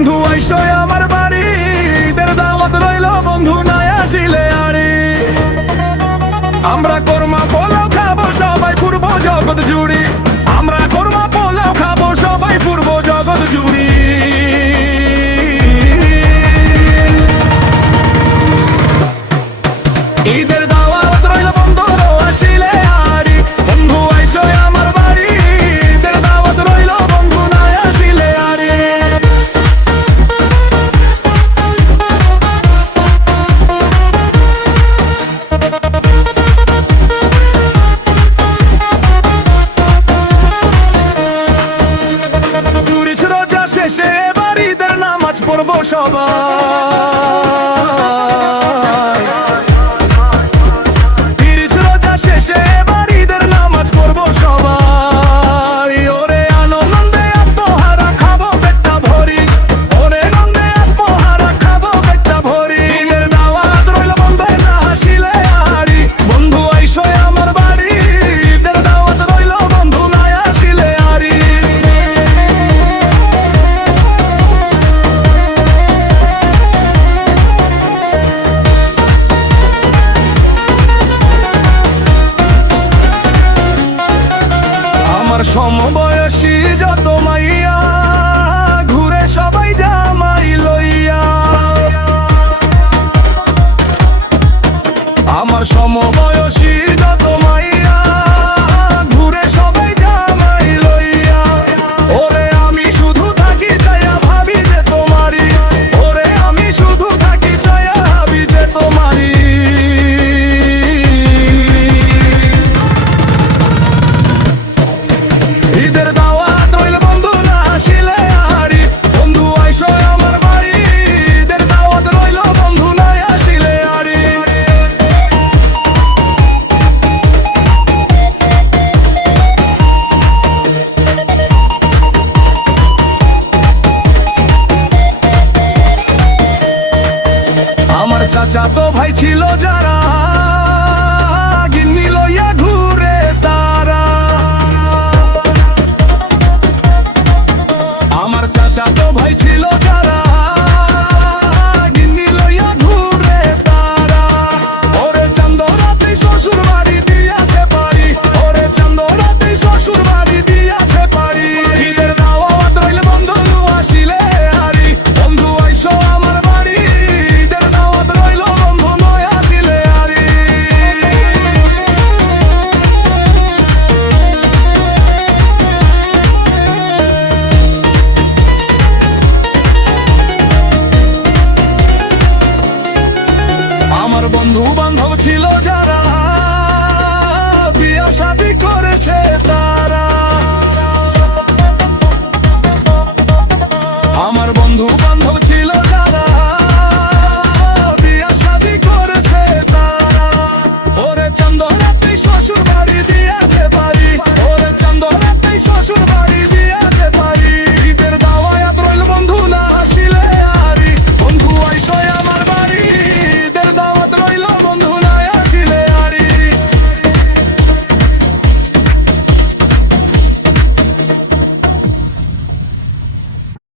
বন্ধু আইসয় আমার বাড়ি, ঈদের দাওয়াত রইল বন্ধু নাই আসিলে আরে। আমরা কোরমা পোলাও খাবো সবাই পূর্ব জগৎ জুড়ি, আমরা কোরমা পোলাও খাবো সবাই পূর্ব জগৎ জুড়ি। ঈদের দাওয়াত রইল বন্ধু আসিলে আরে, বন্ধু আইসয় আমার বাড়ি, ঈদের দাওয়াত রইল বন্ধু নাই আসিলে আরে। রোজা শেষে এবার ঈদের নামাজ পড়বো সবাই, রোজা শেষে এবার ঈদের নামাজ পড়বো সবাই। ওরে আনন্দে আত্মহারা খাবো পেটটা ভরি, ওরে আনন্দে আত্মহারা খাবো পেটটা ভরি। ঈদের দাওয়াত রইল বন্ধু না আসিলে আরি, বন্ধু আইসয় আমার বাড়ি, ঈদের দাওয়াত রইল বন্ধু না আসিলে আরি। আমার সমবয়সী যত মাইয়া ঘুরে সবাই জামাই লইয়া, আমার সমবয়সী যত মাইয়া ঘুরে সবাই জামাই লইয়া। ওরে আমি শুধু থাকি চাইয়া ভাবি যে তোমারি, ওরে আমি শুধু থাকি চাইয়া ভাবি যে তোমারি। ঈদের দাওয়াত রইল বন্ধু না আসিলে আরি, বন্ধু আইসয় আমার বাড়ি, ঈদের দাওয়াত রইল বন্ধু না আসিলে আরি। আমার চাচা তো ভাই ছিল যারা